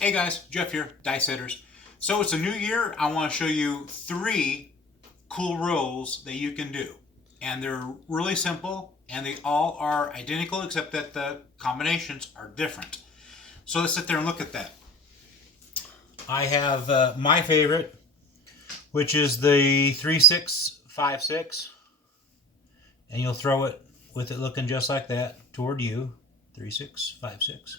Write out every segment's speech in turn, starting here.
Hey guys, Jeff here, Dicesetters. So it's a new year. I want to show you 3 cool rolls that you can do. And they're really simple and they all are identical except that the combinations are different. So let's sit there and look at that. I have my favorite, which is the 3-6-5-6. And you'll throw it with it looking just like that toward you. 3-6-5-6.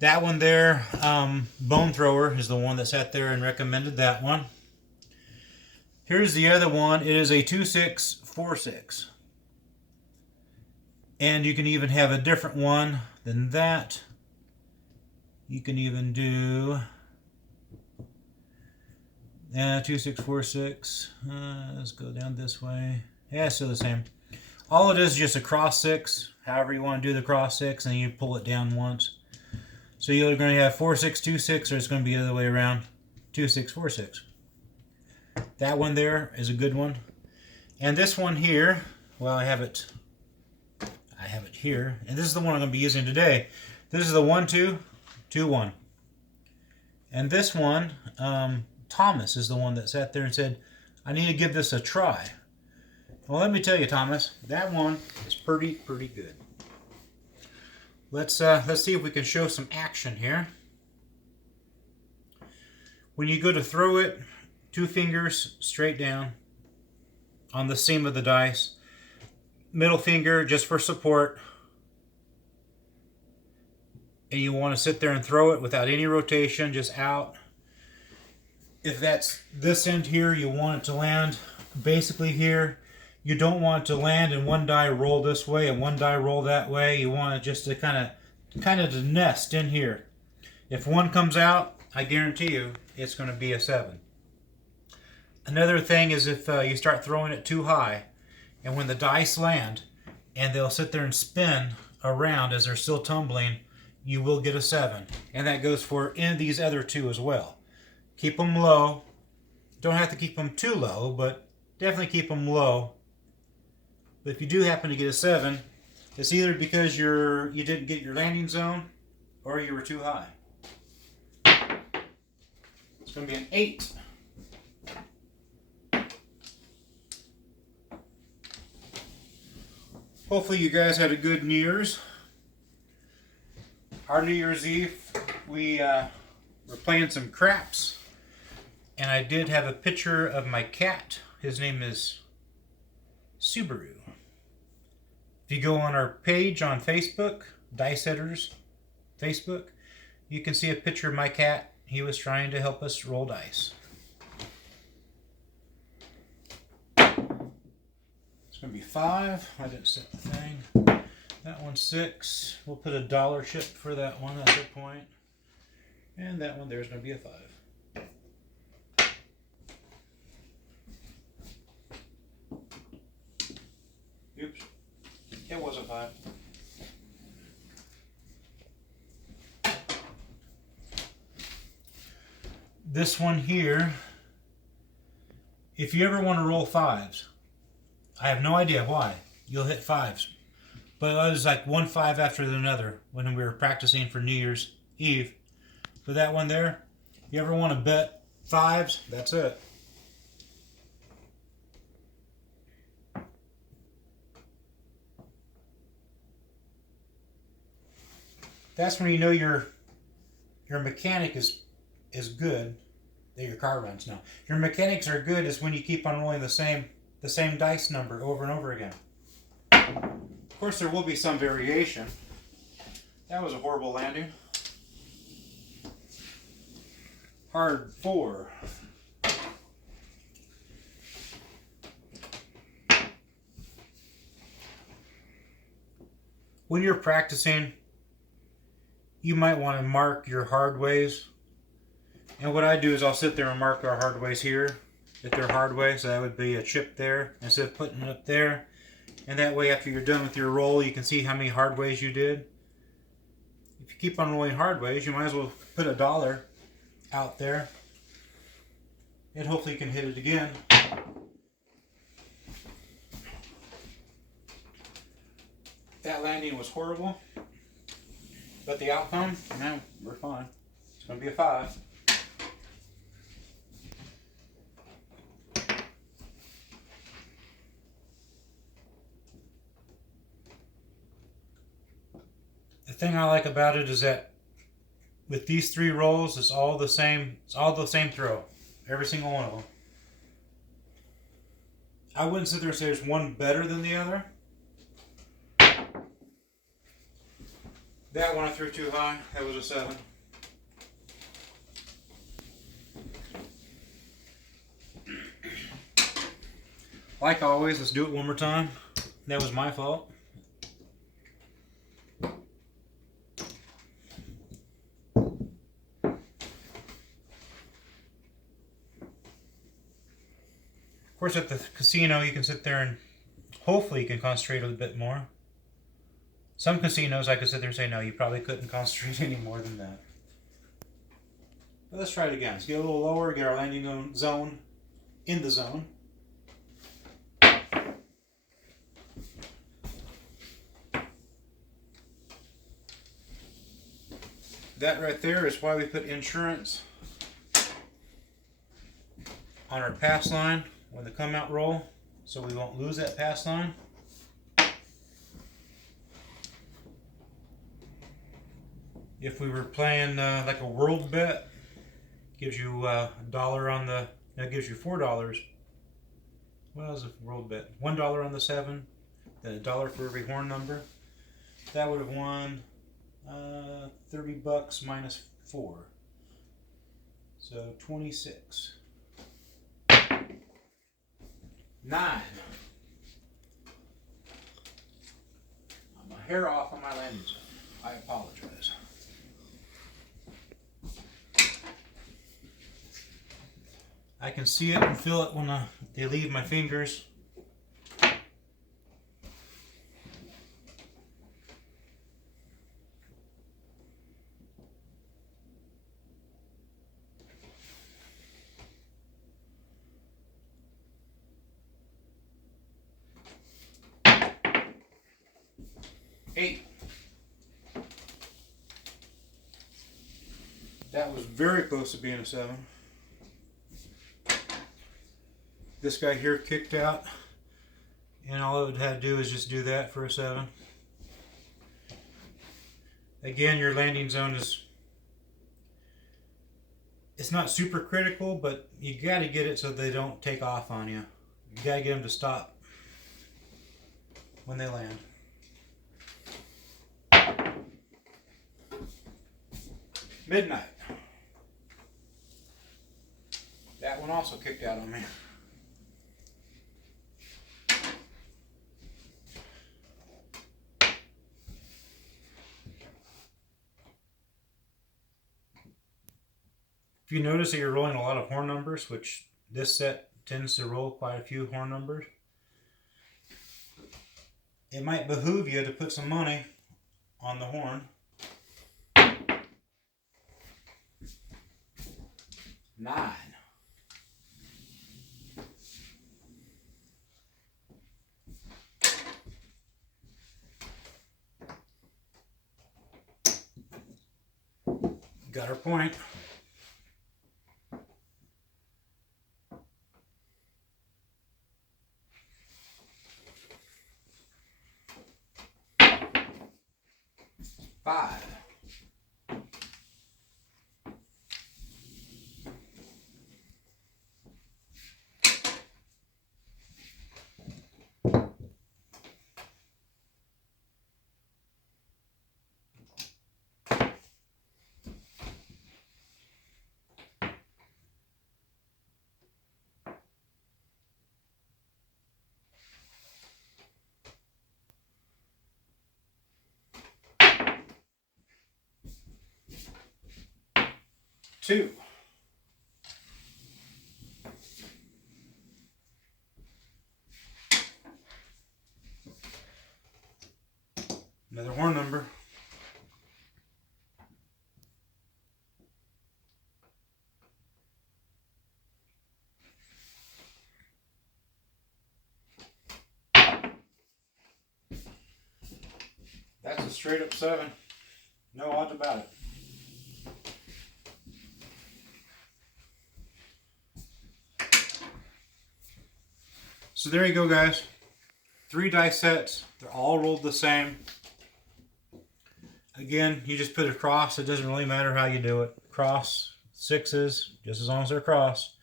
That one there, Bone Thrower, is the one that sat there and recommended that one. Here's the other one. It is a 2-6-4-6. And you can even have a different one than that. You can even do 2-6-4-6. Let's go down this way. Yeah, it's still the same. All it is just a cross 6. However you want to do the cross 6, and you pull it down once. So you're going to have 4-6-2-6, or it's going to be the other way around, 2-6-4-6. That one there is a good one. And this one here, well, I have it here, and this is the one I'm going to be using today. This is the 1-2-2-1. And this one, Thomas is the one that sat there and said, I need to give this a try. Well, let me tell you, Thomas, that one is pretty good. Let's see if we can show some action here. When you go to throw it, 2 fingers straight down on the seam of the dice. Middle finger just for support. And you want to sit there and throw it without any rotation, just out. If that's this end here, you want it to land basically here. You don't want it to land and one die roll this way and one die roll that way. You want it just to kind of to nest in here. If one comes out, I guarantee you it's going to be a 7. Another thing is if you start throwing it too high, and when the dice land and they'll sit there and spin around as they're still tumbling, you will get a 7. And that goes for these other 2 as well. Keep them low. Don't have to keep them too low, but definitely keep them low. But if you do happen to get a 7, it's either because you didn't get your landing zone or you were too high. It's going to be an 8. Hopefully you guys had a good New Year's. Our New Year's Eve, we were playing some craps. And I did have a picture of my cat. His name is Subaru. If you go on our page on Facebook, Dicesetters Facebook, you can see a picture of my cat. He was trying to help us roll dice. It's going to be 5. I didn't set the thing. That one's 6. We'll put a dollar chip for that one at that point. And that one there's going to be a 5. Oops. It was a 5. This one here, if you ever want to roll 5s, I have no idea why, you'll hit 5s. But it was like 1 5 after another when we were practicing for New Year's Eve. But that one there, you ever want to bet 5s, that's it. That's when you know your mechanic is good. That your car runs now. Your mechanics are good is when you keep on rolling the same dice number over and over again. Of course, there will be some variation. That was a horrible landing. Hard 4. When you're practicing, you might want to mark your hard ways. And what I do is I'll sit there and mark our hard ways here, if they're hard ways. So that would be a chip there instead of putting it up there. And that way, after you're done with your roll, you can see how many hard ways you did. If you keep on rolling hard ways, you might as well put a dollar out there. And hopefully you can hit it again. That landing was horrible. But the outcome, no, we're fine. It's going to be a 5. The thing I like about it is that with these 3 rolls, it's all the same. It's all the same throw, every single one of them. I wouldn't sit there and say there's one better than the other. That one I threw too high. That was a 7. Like always, let's do it one more time. That was my fault. Of course, at the casino, you can sit there and hopefully you can concentrate a bit more. Some casinos, I could sit there and say, no, you probably couldn't concentrate any more than that. But let's try it again. Let's get a little lower, get our landing zone in the zone. That right there is why we put insurance on our pass line when the come out roll, so we won't lose that pass line. If we were playing like a world bet, gives you $1 on the, that gives you $4. What was a world bet? $1 on the 7, then $1 for every horn number. That would have won $30 minus 4, so 26. 9. I'm a hair off on my landing zone. I apologize. I can see it and feel it when they leave my fingers. That was very close to being a 7. This guy here kicked out, and all it had to do is just do that for a 7. Again, your landing zone is, it's not super critical, but you got to get it so they don't take off on you. You got to get them to stop when they land. Midnight. That one also kicked out on me. If you notice that you're rolling a lot of horn numbers, which this set tends to roll quite a few horn numbers, it might behoove you to put some money on the horn. 9. Got our point. Five. Two. Another horn number. That's a straight up 7. No odds about it. So there you go, guys. 3 dice sets. They're all rolled the same. Again, you just put it across. It doesn't really matter how you do it. Cross, 6s, just as long as they're cross.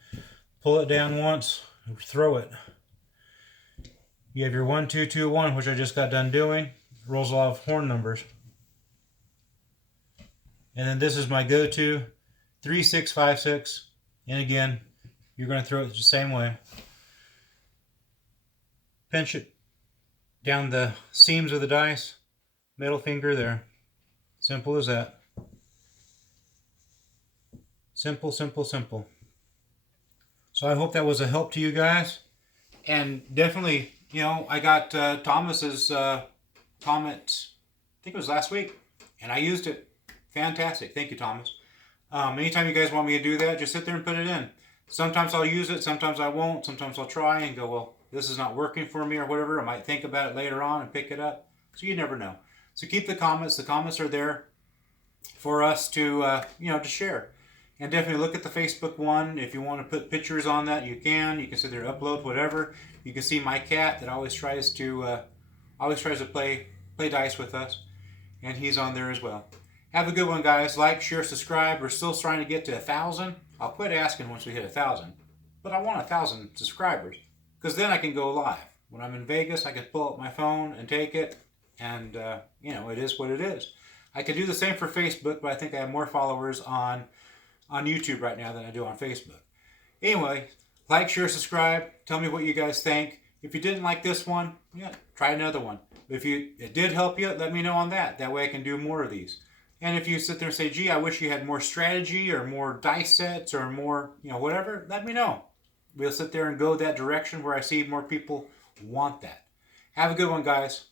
Pull it down once, throw it. You have your 1, 2, 2, 1, which I just got done doing. Rolls a lot of horn numbers. And then this is my go-to, 3, 6, 5, 6. And again, you're going to throw it the same way. Pinch it down the seams of the dice. Middle finger there. Simple as that. Simple, simple, simple. So I hope that was a help to you guys. And definitely, you know, I got Thomas's comment, I think it was last week, and I used it. Fantastic. Thank you, Thomas. Anytime you guys want me to do that, just sit there and put it in. Sometimes I'll use it, sometimes I won't. Sometimes I'll try and go, well, this is not working for me or whatever. I might think about it later on and pick it up. So you never know. So keep the comments. The comments are there for us to, you know, to share. And definitely look at the Facebook one. If you want to put pictures on that, you can. You can sit there and upload whatever. You can see my cat that always tries to play dice with us, and he's on there as well. Have a good one, guys. Like, share, subscribe. We're still trying to get to 1,000. I'll quit asking once we hit 1,000, but I want 1,000 subscribers because then I can go live. When I'm in Vegas, I can pull up my phone and take it, and you know, it is what it is. I could do the same for Facebook, but I think I have more followers on YouTube right now than I do on Facebook. Anyway, like, share, subscribe. Tell me what you guys think. If you didn't like this one, yeah, try another one. If it did help you, let me know on that. That way I can do more of these. And if you sit there and say, gee, I wish you had more strategy or more dice sets or more, you know, whatever, let me know. We'll sit there and go that direction where I see more people want that. Have a good one, guys.